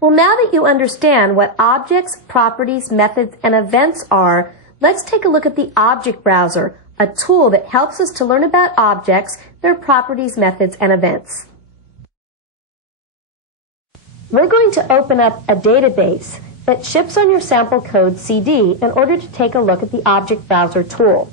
Well, now that you understand what objects, properties, methods, and events are, let's take a look at the Object Browser, a tool that helps us to learn about objects, their properties, methods, and events. We're going to open up a database that ships on your sample code CD in order to take a look at the Object Browser tool.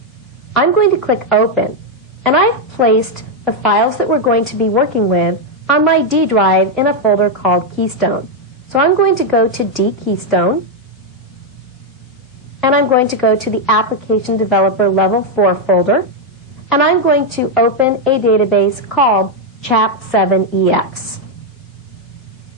I'm going to click Open, and I've placed the files that we're going to be working with on my D drive in a folder called Keystone. So I'm going to go to D Keystone, and I'm going to go to the Application Developer Level 4 folder, and I'm going to open a database called CHAP7EX.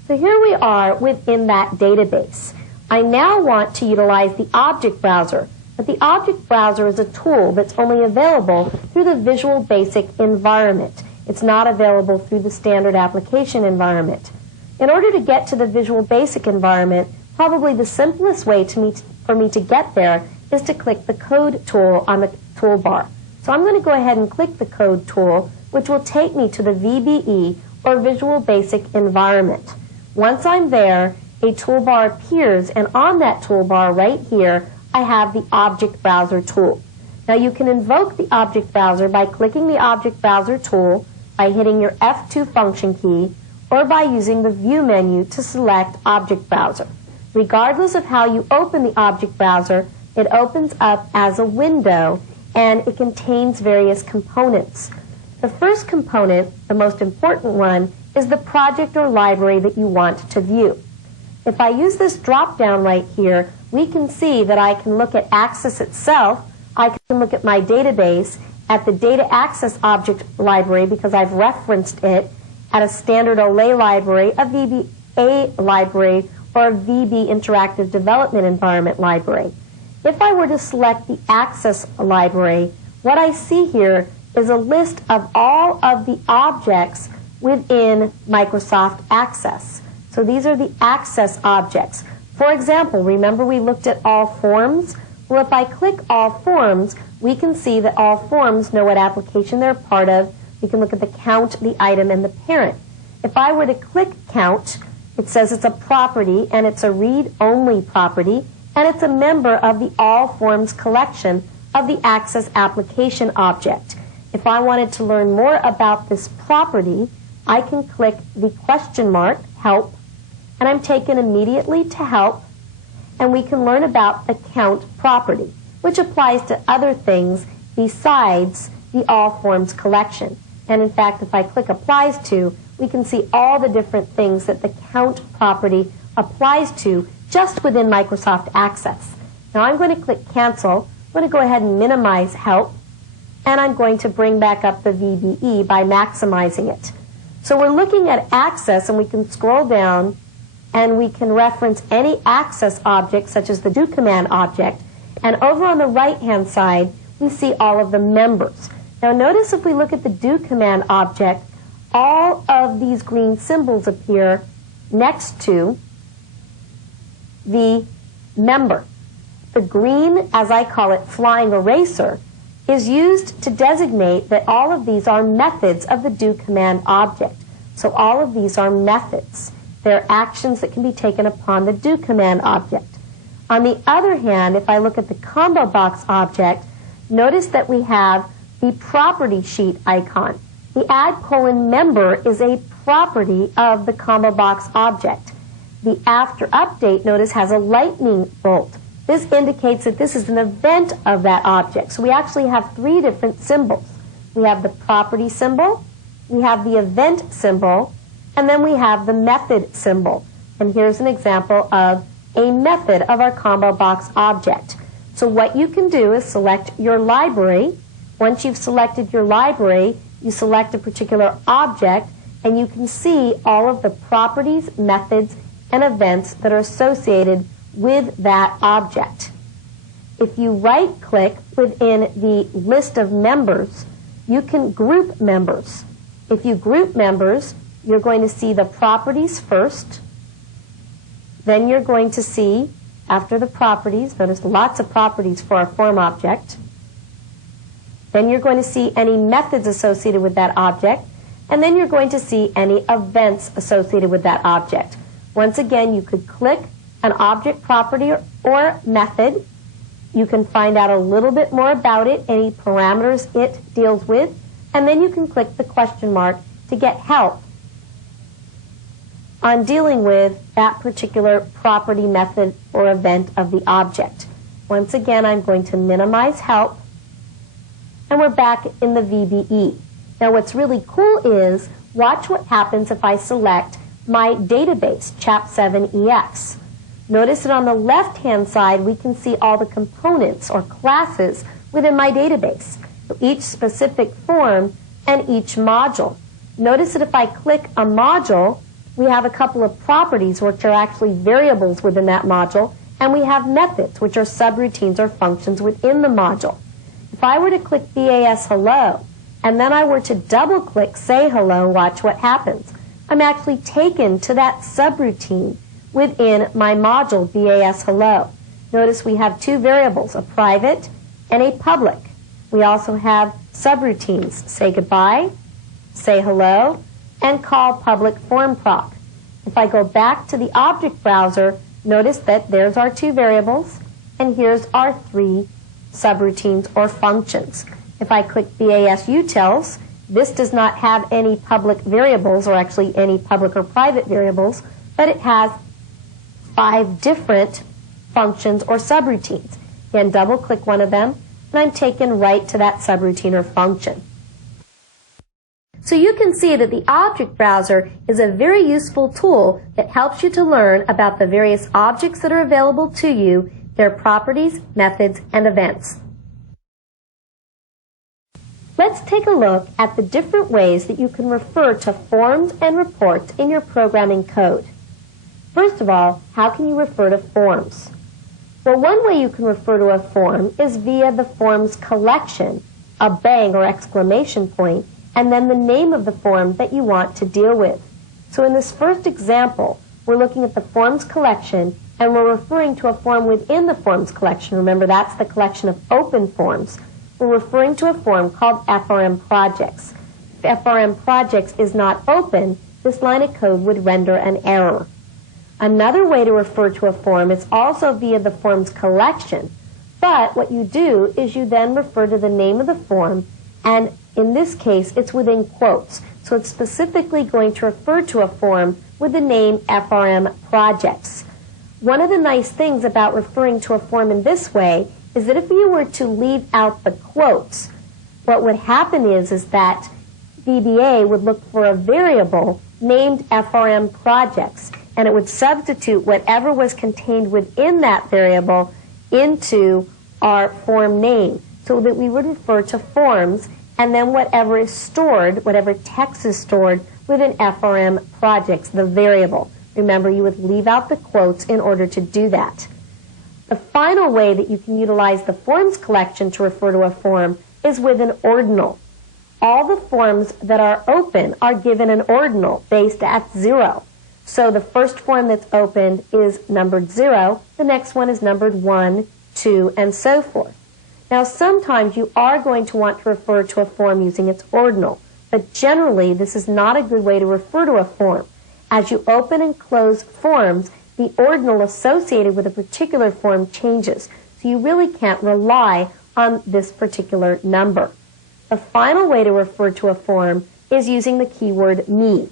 So here we are within that database. I now want to utilize the Object Browser, but the Object Browser is a tool that's only available through the Visual Basic environment. It's not available through the standard application environment. In order to get to the Visual Basic environment, probably the simplest way for me to get there is to click the Code tool on the toolbar. So I'm going to go ahead and click the Code tool, which will take me to the VBE, or Visual Basic environment. Once I'm there, a toolbar appears, and on that toolbar right here, I have the Object Browser tool. Now you can invoke the Object Browser by clicking the Object Browser tool, by hitting your F2 function key, or by using the View menu to select Object Browser. Regardless of how you open the Object Browser, it opens up as a window, and it contains various components. The first component, the most important one, is the project or library that you want to view. If I use this drop-down right here, we can see that I can look at Access itself, I can look at my database, at the Data Access Object Library because I've referenced it, at a standard OLE library, a VBA library, or a VB Interactive Development Environment library. If I were to select the Access library, what I see here is a list of all of the objects within Microsoft Access. So these are the Access objects. For example, remember we looked at all forms? Well, if I click all forms, we can see that all forms know what application they're part of. We can look at the count, the item, and the parent. If I were to click count, it says it's a property, and it's a read-only property, and it's a member of the all forms collection of the Access application object. If I wanted to learn more about this property, I can click the question mark, help, and I'm taken immediately to help, and we can learn about the count property, which applies to other things besides the all forms collection. And in fact, if I click applies to, we can see all the different things that the count property applies to just within Microsoft Access. Now I'm going to click cancel. I'm going to go ahead and minimize help, and I'm going to bring back up the VBE by maximizing it. So we're looking at Access, and we can scroll down, and we can reference any Access object, such as the do command object. And over on the right-hand side, we see all of the members. Now notice if we look at the do command object, all of these green symbols appear next to the member. The green, as I call it, flying eraser, is used to designate that all of these are methods of the do command object. So all of these are methods. They're actions that can be taken upon the do command object. On the other hand, if I look at the combo box object, notice that we have the property sheet icon. The add:"member" is a property of the combo box object. The after update, notice, has a lightning bolt. This indicates that this is an event of that object. So we actually have three different symbols. We have the property symbol, we have the event symbol, and then we have the method symbol. And here's an example of a method of our combo box object. So what you can do is select your library. Once you've selected your library, you select a particular object, and you can see all of the properties, methods, and events that are associated with that object. If you right-click within the list of members, you can group members. If you group members, you're going to see the properties first. Then you're going to see, after the properties, notice lots of properties for a form object. Then you're going to see any methods associated with that object. And then you're going to see any events associated with that object. Once again, you could click an object property or method. You can find out a little bit more about it, any parameters it deals with, and then you can click the question mark to get help on dealing with that particular property, method, or event of the object. Once again, I'm going to minimize help, and we're back in the VBE. Now what's really cool is, watch what happens if I select my database, CHAP7EX. Notice that on the left-hand side, we can see all the components or classes within my database, each specific form and each module. Notice that if I click a module, we have a couple of properties which are actually variables within that module, and we have methods, which are subroutines or functions within the module. If I were to click BAS Hello, and then I were to double-click Say Hello, watch what happens. I'm actually taken to that subroutine within my module, BAS Hello. Notice we have two variables, a private and a public. We also have subroutines, say goodbye, say hello, and call public form proc. If I go back to the object browser, notice that there's our two variables, and here's our three subroutines or functions. If I click BAS Utils, this does not have any public variables, or actually any public or private variables, but it has 5 different functions or subroutines. Again, double-click one of them, and I'm taken right to that subroutine or function. So you can see that the object browser is a very useful tool that helps you to learn about the various objects that are available to you, their properties, methods, and events. Let's take a look at the different ways that you can refer to forms and reports in your programming code. First of all, how can you refer to forms? Well, one way you can refer to a form is via the forms collection, a bang or exclamation point, and then the name of the form that you want to deal with. So in this first example, we're looking at the forms collection, and we're referring to a form within the forms collection. Remember, that's the collection of open forms. We're referring to a form called FRM projects. If FRM projects is not open, this line of code would render an error. Another way to refer to a form is also via the forms collection, but what you do is you then refer to the name of the form, and in this case, it's within quotes. So it's specifically going to refer to a form with the name FRM projects. One of the nice things about referring to a form in this way is that if you were to leave out the quotes, what would happen is that VBA would look for a variable named FRM projects, and it would substitute whatever was contained within that variable into our form name, so that we would refer to forms, and then whatever is stored, whatever text is stored within FRM projects, the variable. Remember, you would leave out the quotes in order to do that. The final way that you can utilize the forms collection to refer to a form is with an ordinal. All the forms that are open are given an ordinal based at 0. So the first form that's opened is numbered 0, the next one is numbered 1, 2, and so forth. Now sometimes you are going to want to refer to a form using its ordinal, but generally this is not a good way to refer to a form. As you open and close forms, the ordinal associated with a particular form changes, so you really can't rely on this particular number. The final way to refer to a form is using the keyword me.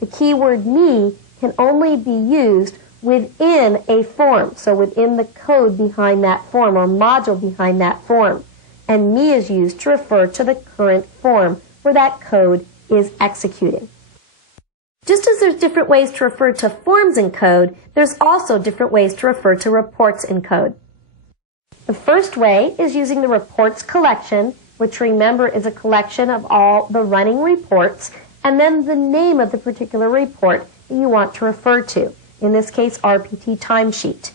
The keyword me can only be used within a form, so within the code behind that form or module behind that form. And me is used to refer to the current form where that code is executing. Just as there's different ways to refer to forms in code, there's also different ways to refer to reports in code. The first way is using the reports collection, which remember is a collection of all the running reports, and then the name of the particular report that you want to refer to. In this case, RPT timesheet.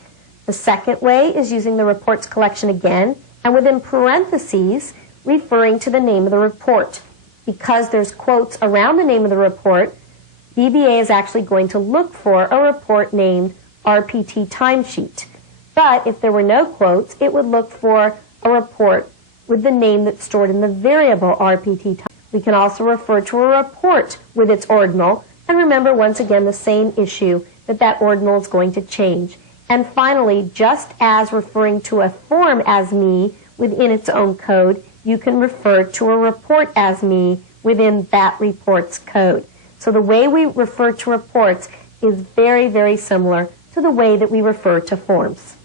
The second way is using the reports collection again, and within parentheses, referring to the name of the report. Because there's quotes around the name of the report, VBA is actually going to look for a report named RPT timesheet. But if there were no quotes, it would look for a report with the name that's stored in the variable RPT timesheet. We can also refer to a report with its ordinal, and remember once again the same issue that that ordinal is going to change. And finally, just as referring to a form as me within its own code, you can refer to a report as me within that report's code. So the way we refer to reports is very, very similar to the way that we refer to forms.